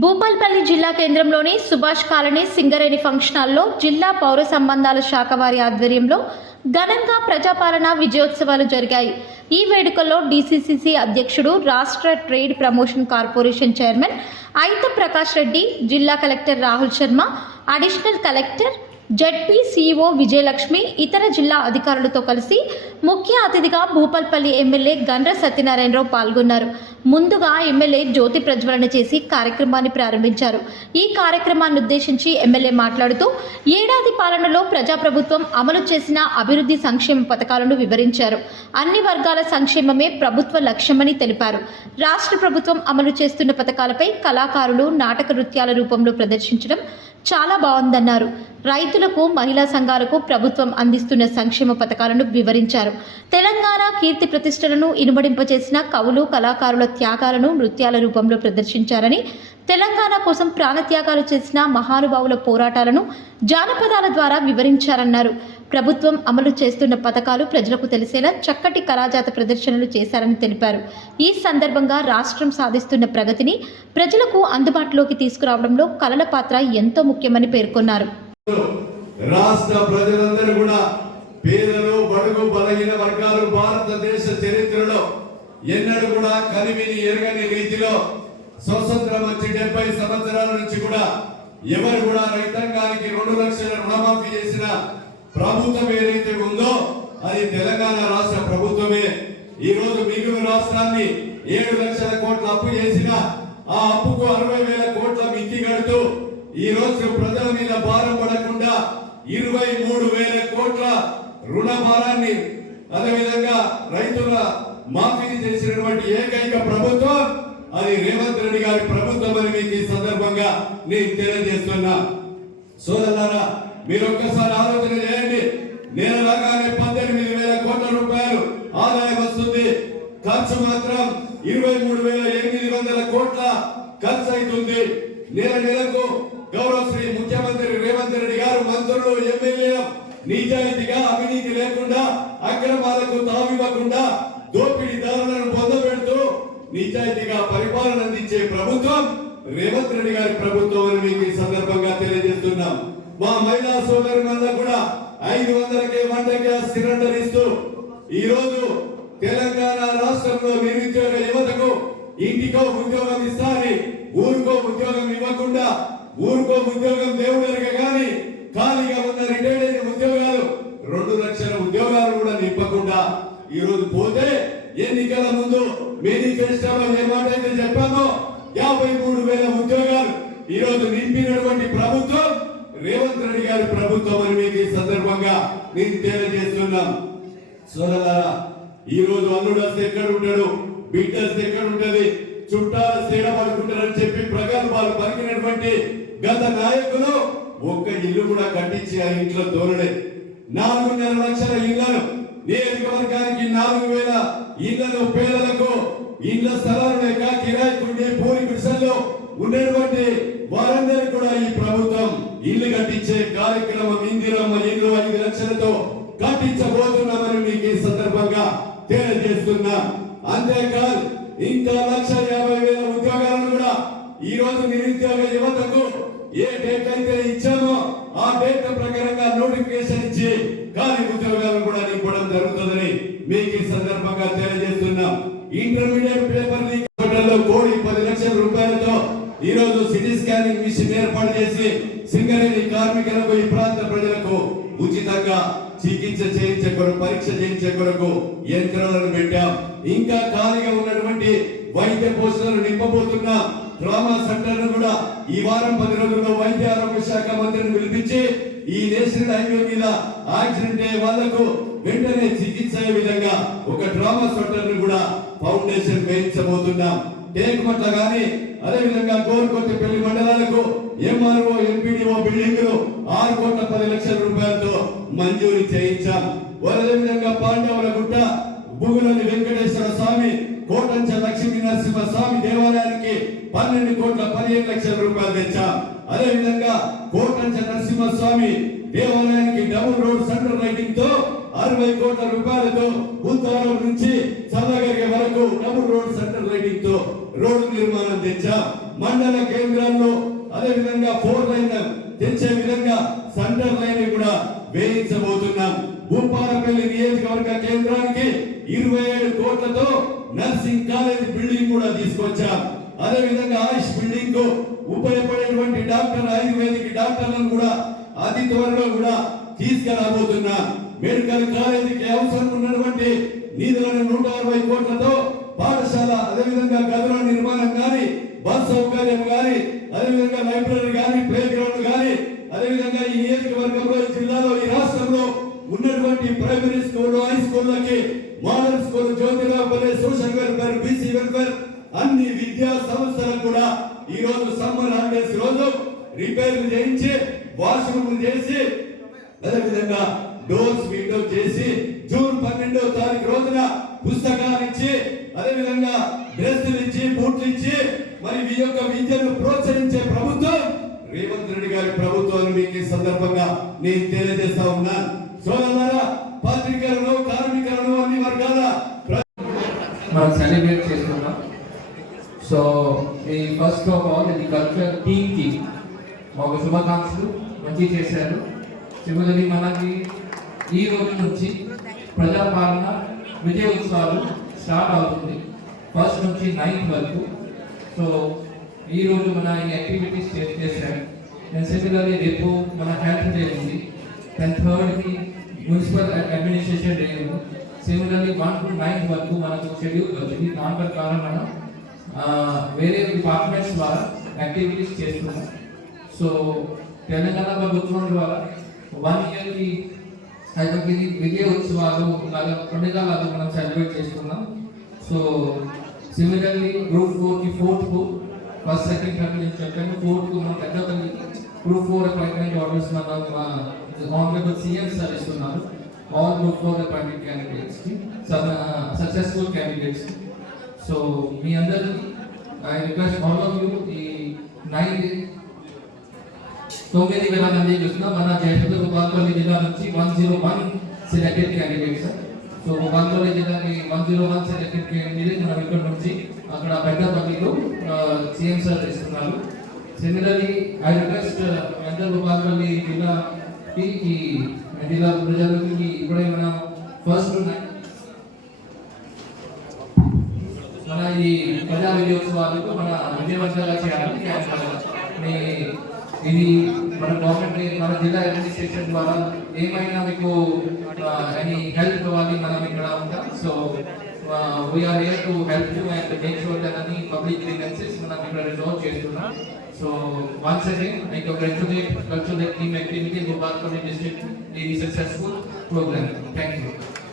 భూపాల్పల్లి జిల్లా కేంద్రంలోని Subhash colony Singareni function హాల్లో జిల్లా పౌర సంబంధాల శాఖ వారి ఆధ్వర్యంలో ఘనంగా ప్రజాపాలన విజయోత్సవాలు జరిగాయి. ఈ వేడుకల్లో డీసీసీసీ అధ్యక్షుడు, రాష్ట్ర trade promotion corporation chairman Aitham Prakash Reddy, జిల్లా collector Rahul Sharma, additional collector, ZP CEO Vijayalakshmi, ఇతర జిల్లా అధికారులతో కలిసి ముఖ్య అతిథిగా భూపాల్పల్లి ఎమ్మెల్యే గండ్ర సత్యనారాయణరావు పాల్గొన్నారు. ముందుగా ఎమ్మెల్యే జ్యోతి ప్రజ్వలన చేసి కార్యక్రమాన్ని ప్రారంభించారు. ఈ కార్యక్రమాన్ని ఉద్దేశించి ఎమ్మెల్యే మాట్లాడుతూ ఏడాది పాలనలో ప్రజాప్రభుత్వం అమలు చేసిన అభివృద్ధి సంక్షేమ పథకాలను వివరించారు. అన్ని వర్గాల సంక్షేమమే ప్రభుత్వ లక్ష్యమని తెలిపారు. రాష్ట్ర ప్రభుత్వం అమలు చేస్తున్న పథకాలపై కళాకారులు నాటక నృత్యాల రూపంలో ప్రదర్శించడం చాలా బాగుందన్నారు. రైతులకు, మహిళా సంఘాలకు ప్రభుత్వం అందిస్తున్న సంక్షేమ పథకాలను వివరించారు. తెలంగాణ కీర్తి ప్రతిష్టలను ఇనుమడింపచేసిన కవులు, కళాకారుల త్యాగాలను నృత్యాల రూపంలో ప్రదర్శించారని, తెలంగాణ కోసం ప్రాణత్యాగాలు చేసిన మహానుభావుల పోరాటాలను జానపదాల ద్వారా వివరించారన్నారు. ప్రభుత్వం అమలు చేస్తున్న పథకాలు ప్రజలకు తెలిసేలా చక్కటి కళాజాత ప్రదర్శనలు చేశారని తెలిపారు. ఈ సందర్భంగా రాష్ట్రం సాధిస్తున్న ప్రగతిని ప్రజలకు అందుబాటులోకి తీసుకురావడంలో కళల పాత్ర ఎంతో ముఖ్యమని పేర్కొన్నారు. రాష్ట్ర ప్రజలందరూ కూడా పేదలు, బడుగు, బలహీన వర్గాలు భారతదేశ చరిత్రలో ఎన్నడూ కూడా కనివిని ఎరగని రీతిలో స్వతంత్రం వచ్చి 70 సంవత్సరాల నుంచి కూడా ఎవరు కూడా రైతాంగానికి 2 లక్షల రుణమాఫీ చేసిన ప్రభుత్వం ఏదైతే ఉందో అది తెలంగాణ రాష్ట్ర ప్రభుత్వమే. ఈ రోజు మిగులు రాష్ట్రాన్ని 7 లక్షల కోట్ల అప్పు చేసిన ఆ అప్పుకు 60,000 కోట్ల మిత్తి కడుతూ ఈ రోజు ప్రజల మీద భారం పడకుండా 23,000 కోట్ల రుణ భారాన్ని అదేవిధంగా రైతుల మాఫీ చేసినటువంటి ఏకైక ప్రభుత్వం అది రేవంత్ రెడ్డి గారి ప్రభుత్వం అని మీకు ఈ సందర్భంగా నేను తెలియజేస్తున్నా. సోదరులారా, మీరు ఒక్కసారి ఆలోచన చేయండి. నేను రాగానే 18,000 కోట్ల రూపాయలు ఆదాయం వస్తుంది, ఖర్చు మాత్రం 23,800 కోట్ల ఖర్చు అవుతుంది. నెలకు గౌరవ శ్రీ ముఖ్యమంత్రి రేవంత్ రెడ్డి గారు మంత్రులు, ఎమ్మెల్యేలు నిజాయితీగా, అవినీతి లేకుండా, అక్రమాలకు తావివ్వకుండా, దోపిడీదారులను పొందబెడుతూ నిజాయితీగా పరిపాలన అందించే ప్రభుత్వం రేవంత్ రెడ్డి గారి ప్రభుత్వం అని మీకు ఈ సందర్భంగా తెలియజేస్తున్నాం. మా మహిళా సోదరులందరూ కూడా 500కే వంట గ్యాస్ సిలిండర్ ఇస్తూ ఈ రోజు తెలంగాణ రాష్ట్రంలో నిరుద్యోగ యువతకు ఇంటికో ఉద్యోగం ఇస్తారని, ఊరికో ఉద్యోగం ఇవ్వకుండా, ఊరికో ఉద్యోగం దేవుడరిగా గాని ఖాళీగా ఉన్న రిటైర్డ్ అయిన ఉద్యోగాలు 2 లక్షల ఉద్యోగాలు కూడా నింపకుండా ఈ రోజు పోతే ఎన్నికల ముందు మేనిఫెస్టోలో ఏ మాట అయితే చెప్పామో 53,000 ఉద్యోగాలు ఈ రోజు నింపినటువంటి ప్రభుత్వం రేవంత్ రెడ్డి గారి ప్రభుత్వం అని మీకు ఈ సందర్భంగా నేను తెలియజేస్తున్నాం. సోదరులారా, ఈ రోజు అల్లుడు వస్తే ఎక్కడ ఉంటాడు, బిడ్డ వస్తే ఎక్కడ ఉంటది, చుట్టాలు సేడ పడుకుంటారని చెప్పి ప్రగల్భాలు పలికినటువంటి గత నాయకులు ఒక్క ఇల్లు కూడా కట్టించి ఆ ఇంట్లో తోలడే. 4.5 లక్షల ఇళ్లను నియోజకవర్గానికి 4,000 ఇళ్లను పేదలకు ఇళ్ల స్థలాలు లేక కిరాయికుండి పూరి గుడిసెల్లో ఉండేటువంటి వారందరికీ కూడా ఈ ప్రభుత్వం ఇల్లు కట్టించే కార్యక్రమం ఇందిరమ్మ ఇల్లు 5 లక్షలతో కట్టించబోతున్నామని మీకు ఈ సందర్భంగా తెలియజేస్తున్నా. అంతేకాదు ఇంకా 1,50,000 ఉద్యోగాలను కూడా ఈ రోజు నిరుద్యోగ యువతకు ఏ డేట్ అయితే ఇచ్చామో ఆ డేట్ ప్రకారంగా నోటిఫికేషన్ ఇచ్చి ఖాళీ ఉద్యోగాలను కూడా నింపడం జరుగుతుందని మీకు ఈ సందర్భంగా తెలియజేస్తున్నాం. ఇంటర్మీడియట్ పేపర్ లీక్ లో 10 లక్షల రూపాయలతో ఈ రోజు సిటీ స్కానింగ్ మిషన్ ఏర్పాటు చేసి సింగరేణి కార్మికులకు, ఈ ప్రాంత ప్రజలకు ఉచితంగా చికిత్స చేయించే కొరకు, పరీక్ష చేయించే కొరకు యంత్రాలను పెట్టాం. ఇంకా ఖాళీగా ఉన్నటువంటి వైద్య పోస్టులను నింపబోతున్న ట్రామా సెంటర్ ను కూడా ఈ వారం 10 రోజుల్లో వైద్య ఆరోగ్య శాఖ మంత్రిని పిలిపించి ఈ నేషనల్ హైవే మీద యాక్సిడెంట్ అయ్యే వాళ్లకు వెంటనే చికిత్స అయ్యే విధంగా ఒక ట్రామా సెంటర్ ను కూడా ఫౌండేషన్ వేయించబోతున్నాం. టేకుమట్ల గాని అదేవిధంగా గోరుకొత్తపల్లి మండలాలకు ఎంఆర్ఓ, ఎంపీడీఓ బిల్డింగ్లు 6,10 లక్షల రూపాయలతో మంజూరు చేయించాం. అదేవిధంగా పాండవుల గుట్ట, బుగులని వెంకటేశ్వర స్వామి, కోటంచ లక్ష్మీ నరసింహ స్వామి దేవాలయానికి 12,15 లక్షల రూపాయలు తెచ్చాం. అదేవిధంగా కోటంచ నరసింహ స్వామి దేవాలయానికి డబుల్ రోడ్ సెంటర్ లైటింగ్ తో 60 కోట్ల రూపాయలతో గుంతవరం నుంచి చల్లగరిగే వరకు డబుల్ రోడ్ సెంటర్ లైటింగ్ తో రోడ్డు నిర్మాణం తెచ్చాం. మండల కేంద్రాల్లో అదే విధంగా 4 లైన్ తెచ్చే విధంగా సెంటర్ లైన్ కూడా వేయించబోతున్నాం. భూపాలపల్లి నియోజకవర్గ కేంద్రానికి 27 కోట్లతో నర్సింగ్ కాలేజ్ బిల్డింగ్ కూడా తీసుకొచ్చాం. అదే విధంగా ఆయుష్ బిల్డింగ్ కు ఉపయోగపడేటువంటి డాక్టర్ ఆయుర్వేదిక్ డాక్టర్లను కూడా అతి త్వరలో కూడా తీసుకురాబోతున్నాం. మెడికల్ కాలేజీకి అవసరం ఉన్నటువంటి నిధులను 160 కోట్లతో పాఠశాల అదే విధంగా గదుల నిర్మాణం కానీ, బస్ సౌకర్యం కానీ, అదే విధంగా లైబ్రరీ కానీ, ప్లే గ్రౌండ్ కానీ, అదే విధంగా ఈ నియోజకవర్గంలో, ఈ జిల్లాలో, ఈ రాష్ట్రంలో ఉన్నటువంటి ప్రైమరీ స్కూల్, హై స్కూళ్ళకి model school, Jyotirao Phule social welfare, BC welfare అన్ని విద్యా సంస్థలకు కూడా ఈ రోజు సమ్మర్ హాలిడేస్ రోజు రిపేర్లు చేయించి, వాష్రూమ్లు చేసి, అదే విధంగా డోర్స్ విండో చేసి జూన్ 12వ తారీఖు రోజున పుస్తకాలు ఇచ్చి, అదే విధంగా డ్రెస్సులు ఇచ్చి, బూట్లు ఇచ్చి మరి ఈ యొక్క విద్యను ప్రోత్సహించే ప్రభుత్వం రేవంత్ రెడ్డి గారి ప్రభుత్వాన్ని మీకు ఈ సందర్భంగా నేను తెలియజేస్తా ఉన్నాను. సోదరులారా, పత్రికలను, కార్మికులను, అన్ని వర్గాల మనం సెలబ్రేట్ చేసుకున్నాం. సో ఈ ఫస్ట్ ఆఫ్ ఆల్ ఇది కల్చర్ టీమ్కి మాకు శుభాకాంక్షలు, మంచి చేశారు. చివరి మనకి ఈ రోజు నుంచి ప్రజాపాలన విజయ ఉత్సవాలు స్టార్ట్ అవుతుంది, 1st నుంచి 9th వరకు. సో ఈ రోజు మన ఈ యాక్టివిటీస్ చేశారు. అండ్ సిమిలర్లీ రేపు మన హెల్త్ డే ఉంది, 3rd మున్సిపల్ అడ్మినిస్ట్రేషన్ డే ఉంది. సిమిలర్లీ 1 to 9 వరకు మనకు షెడ్యూల్ వచ్చింది. దాని ప్రకారం మనం వేరే డిపార్ట్మెంట్స్ ద్వారా యాక్టివిటీస్ చేస్తున్నాం. సో తెలంగాణ ప్రభుత్వం ద్వారా 1 ఇయర్కి విజయ ఉత్సవాలు లాగా పండుగలాగా మనం సెలబ్రేట్ చేస్తున్నాం. సో సిమిలర్లీ గ్రూప్ 4కి 4th 1st, 2nd, 3rd నుంచి చెప్పాను. 4th మనం పెద్దపల్లి గ్రూప్ 4 అపాయింట్మెంట్ ఆర్డర్స్ మనం ఆనరబుల్ సీఎం సార్ ఇస్తున్నారు. ఆల్ గ్రూప్ 4 అపాయింటెడ్ క్యాండిడేట్స్ కి, సక్సెస్ఫుల్ క్యాండిడేట్స్. సో మీ అందరికీ I request all of you ఈ 9,000 మంది చూస్తున్నాం. మన జయశంకర్ భూపాలపల్లి జిల్లా నుంచి 101 సెలెక్టెడ్ క్యాండిడేట్స్. సో భూపాలపల్లి జిల్లాకి 101 సెలెక్టెడ్ క్యాండిడేట్ మనం ఇక్కడ నుంచి అక్కడ పెద్దపల్లిలో సీఎం సార్ ఇస్తున్నారు. సిమిలర్లీ ఐ రిక్వెస్ట్ అందరు భూపాలపల్లి జిల్లాకి, ఈ జిల్లా ప్రజలకి ఇప్పుడే మనం 1st to 9 మన ఈ ప్రజా విజయోత్సవాలకు మన విజయవంతంగా చేయాలని ఇది మన గవర్నమెంట్, మన జిల్లా అడ్మినిస్ట్రేషన్ ద్వారా ఏమైనా మీకు ఎనీ హెల్ప్ కావాలి మనం ఇక్కడ ఉంటాం. So we are here to help you and make sure that అన్ని పబ్లిక్ గ్రీవెన్సెస్ మనం ఇక్కడ రిజాల్వ్ చేస్తున్నాం. So once again I congratulate cultural team activity Bhopalpally district in successful program. Thank you.